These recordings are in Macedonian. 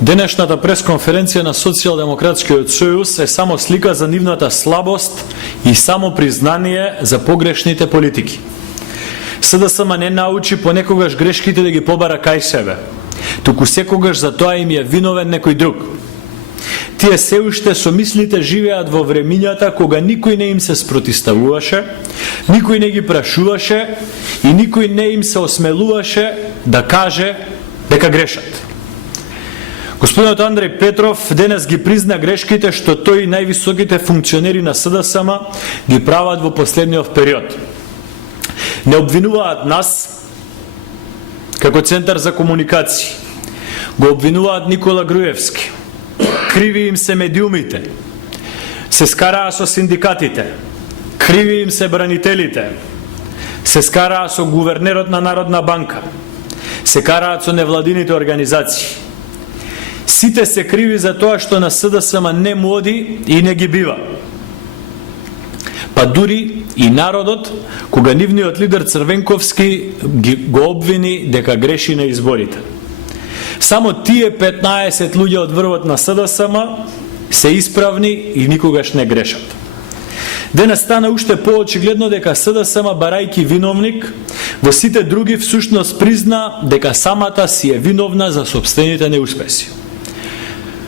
Денешната пресконференција на Социјалдемократскиот сојуз е само слика за нивната слабост и само признание за погрешните политики. СДСМ не научи понекогаш грешките да ги побара кај себе, туку секогаш за тоа им е виновен некој друг. Тие се уште со мислите живеат во времињата кога никој не им се спротиставуваше, никој не ги прашуваше и никој не им се осмелуваше да каже дека грешат. Господинот Андреј Петров денес ги призна грешките што тој и највисоките функционери на СДСМ ги прават во последниот период. Не обвинуваат нас како Центар за комуникации. Го обвинуваат Никола Груевски. Криви им се медиумите. Се скараа со синдикатите. Криви им се бранителите. Се скараа со гувернерот на Народна банка. Се караат со невладините организации. Сите се криви за тоа што на СДСМ не му оди и не ги бива. Па дури и народот, кога нивниот лидер Црвенковски го обвини дека греши на изборите. Само тие 15 луѓе од врвот на СДСМ се исправни и никогаш не грешат. Денес стана уште поочигледно дека СДСМ, барајки виновник, во сите други всушност призна дека самата си е виновна за сопствените неуспеси.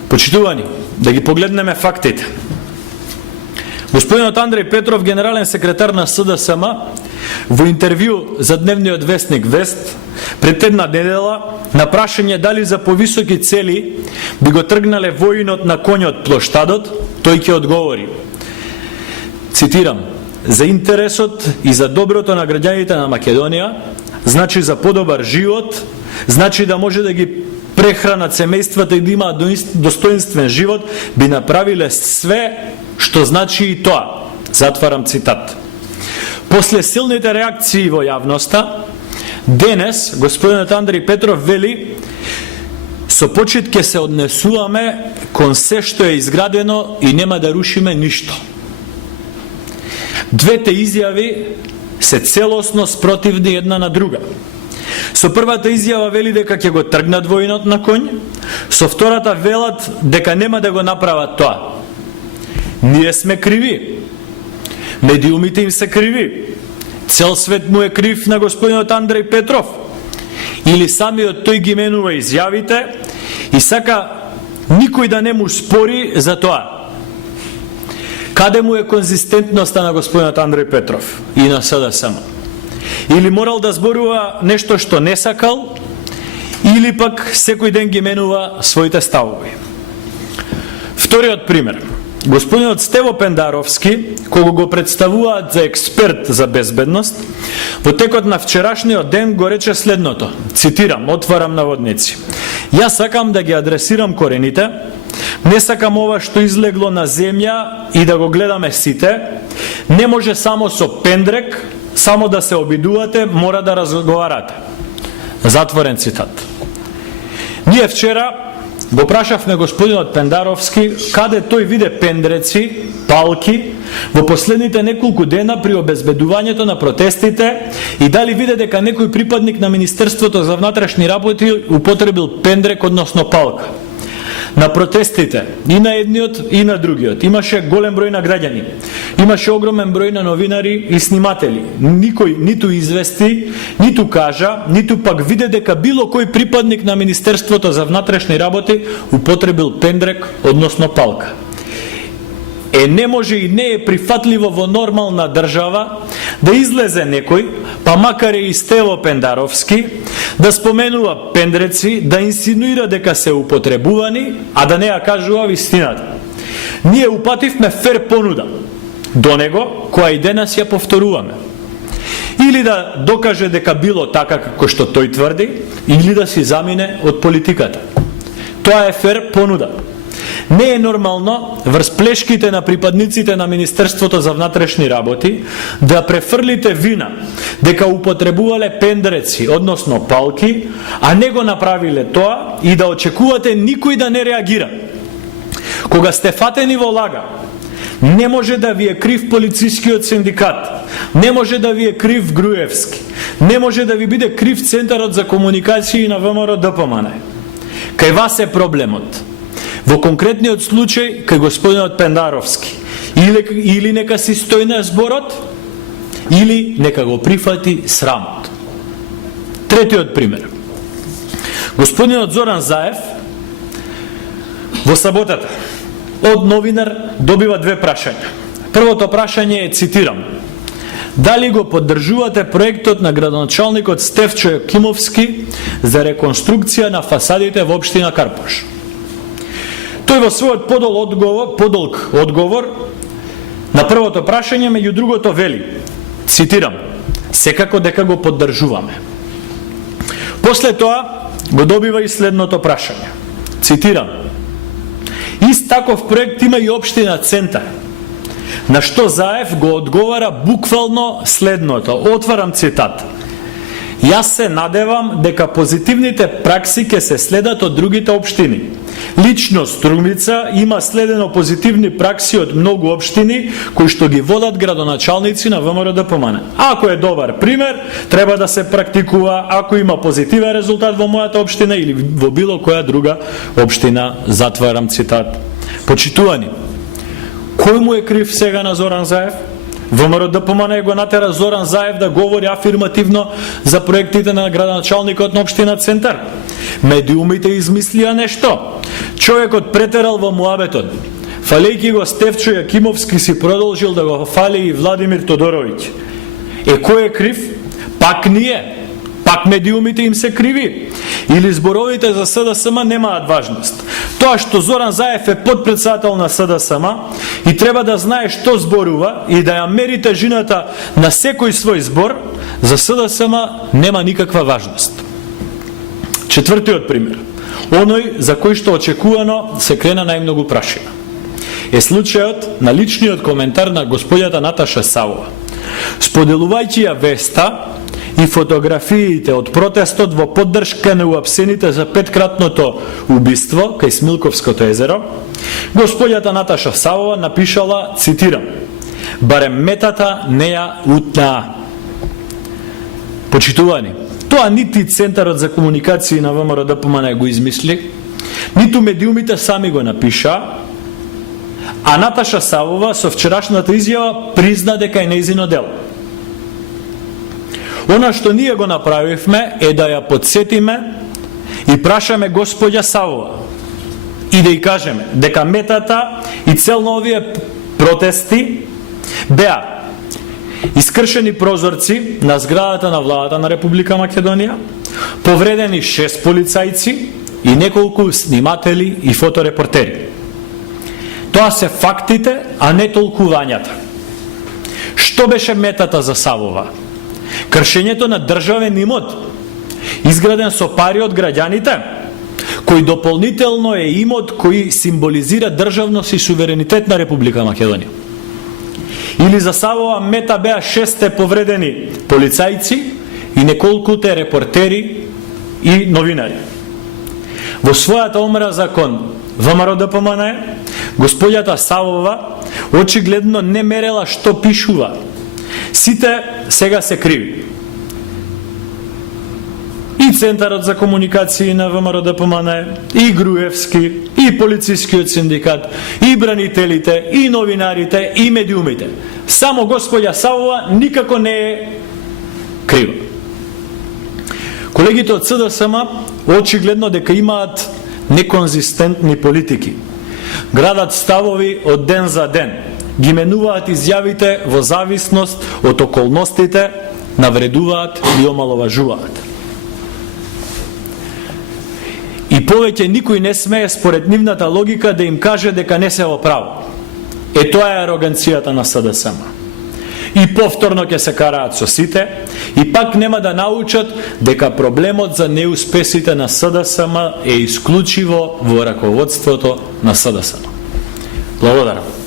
Почитувани, да ги погледнеме фактите. Господинот Андреј Петров, генерален секретар на СДСМ, во интервју за дневниот вестник Вест пред една недела, на прашање дали за повисоки цели би го тргнале воинот на коњот плоштадот, тој ќе одговори. Цитирам: за интересот и за доброто на граѓаните на Македонија, значи за подобар живот, значи да може да ги прехранат семејствата и да имаат достоинствен живот, би направиле све што значи и тоа. Затварам цитат. После силните реакции во јавноста, денес господинот Андреј Петров вели: со почит ќе се однесуваме кон се што е изградено и нема да рушиме ништо. Двете изјави се целосно спротивни една на друга. Со првата изјава вели дека ќе го тргнат воинот на конј, со втората велат дека нема да го направат тоа. Ние сме криви. Медиумите им се криви. Цел свет му е крив на господинот Андреј Петров. Или самиот тој ги менува изјавите и сака никој да не му спори за тоа. Каде му е конзистентноста на господинот Андреј Петров и на СДСМ? Или морал да зборува нешто што не сакал, или пак секој ден ги менува своите ставови. Вториот пример. Господинот Стево Пендаровски, кога го представуваат за експерт за безбедност, во текот на вчерашниот ден го рече следното. Цитирам, отварам наводници: јас сакам да ги адресирам корените, не сакам ова што излегло на земја и да го гледаме сите, не може само со пендрек, само да се обидувате, мора да разговарате. Затворен цитат. Ние вчера го прашавме господинот Пендаровски каде тој виде пендреци, палки во последните неколку дена при обезбедувањето на протестите и дали виде дека некој припадник на Министерството за внатрешни работи употребил пендрек, односно палка. На протестите, и на едниот и на другиот, имаше голем број на граѓани, имаше огромен број на новинари и сниматели. Никој ниту извести, ниту кажа, ниту пак виде дека било кој припадник на Министерството за внатрешни работи употребил пендрек, односно палка. Не може и не е прифатливо во нормална држава да излезе некој, па макар и Стево Пендаровски, да споменува пендреци, да инсинуира дека се употребувани, а да не ја кажува вистината. Ние упативме фер понуда до него, која и денес ја повторуваме. Или да докаже дека било така како што тој тврди, или да си замине од политиката. Тоа е фер понуда. Не е нормално врз плешките на припадниците на Министерството за внатрешни работи да префрлите вина дека употребувале пендреци, односно палки, а не го направиле тоа и да очекувате никој да не реагира. Кога сте фатени во лага, не може да ви е крив полицискиот синдикат, не може да ви е крив Груевски, не може да ви биде крив Центарот за комуникации на ВМРО ДПМН. Кај вас е проблемот. Во конкретниот случај, кај господинот Пендаровски. Или нека си стои на зборот, или нека го прифати срамот. Третиот пример. Господинот Зоран Заев во саботата од новинар добива две прашања. Првото прашање е, цитирам: дали го поддржувате проектот на градоначалникот Стефчо Јакимовски за реконструкција на фасадите во општина Карпош? Тој во својот подолг одговор на првото прашање, меѓу другото, вели, цитирам: секако дека го поддржуваме. После тоа го добива и следното прашање. Цитирам: ист таков проект има и општина Центар. На што Заев го одговара буквално следното. Отварам цитат: јас се надевам дека позитивните пракси ќе се следат од другите општини. Лично Струмица има следено позитивни пракси од многу општини кои што ги водат градоначалници на ВМРО-ДПМН. Ако е добар пример, треба да се практикува. Ако има позитивен резултат во мојата општина или во било која друга општина, затварам цитат. Почитувани, кој му е крив сега на Зоран Заев? ВМРО-ДПМН го натера Зоран Заев да говори афирмативно за проектите на градоначалникот на општина Центар. Медиумите измислија нешто. Човекот претерал во муабетот. Фалејќи го Стефчо Јакимовски си продолжил да го фали и Владимир Тодороvić. Кој е крив? Пак ние. Пак медиумите им се криви. Или зборовите за СДСМ немаат важност. Тоа што Зоран Заев е подпредседател на СДСМ и треба да знае што зборува и да ја мери тежината на секој свој збор, за СДСМ нема никаква важност. Четвртиот пример. Оној за кој што очекувано се крена најмногу прашина. Е случајот на личниот коментар на господјата Наташа Савова. Споделувајќи ја веста и фотографиите од протестот во поддршка на уапсените за петкратното убиство кај Смилковското езеро, господјата Наташа Савова напишала, цитирам: барем метата не ја утнаа. Почитувани, тоа нити Центарот за комуникации на ВМРО-ДПМН го измисли, ниту медиумите сами го напиша, а Наташа Савова со вчерашната изјава призна дека е нејзино дело. Она што ние го направивме е да ја подсетиме и прашаме господја Савова и да ја кажеме дека метата и цел на овие протести беа искршени прозорци на зградата на владата на Република Македонија, повредени 6 полицајци и неколку сниматели и фоторепортери. Тоа се фактите, а не толкувањата. Што беше метата за Савова? Кршењето на државен имот, изграден со пари од граѓаните, кој дополнително е имот кој символизира државност и суверенитет на Република Македонија. Или за Савова мета беа 6 повредени полицајци и неколкуте репортери и новинари. Во својата омраза кон ВМРО-ДПМН, господјата Савова очигледно не мерела што пишува. Сите сега се криви. И Центарот за комуникации на ВМРО-ДПМН, и Груевски, и полицискиот синдикат, и бранителите, и новинарите, и медиумите. Само господја Савова никако не е крива. Колегите од СДСМ очигледно дека имаат неконзистентни политики. Градат ставови од ден за ден. Ги менуваат изјавите во зависност од околностите, навредуваат и омаловажуваат. И повеќе никој не смее според нивната логика да им каже дека не се во право. Тоа е ароганцијата на СДСМ. И повторно ќе се караат со сите, и пак нема да научат дека проблемот за неуспесите на СДСМ е исклучиво во раководството на СДСМ. Благодарам.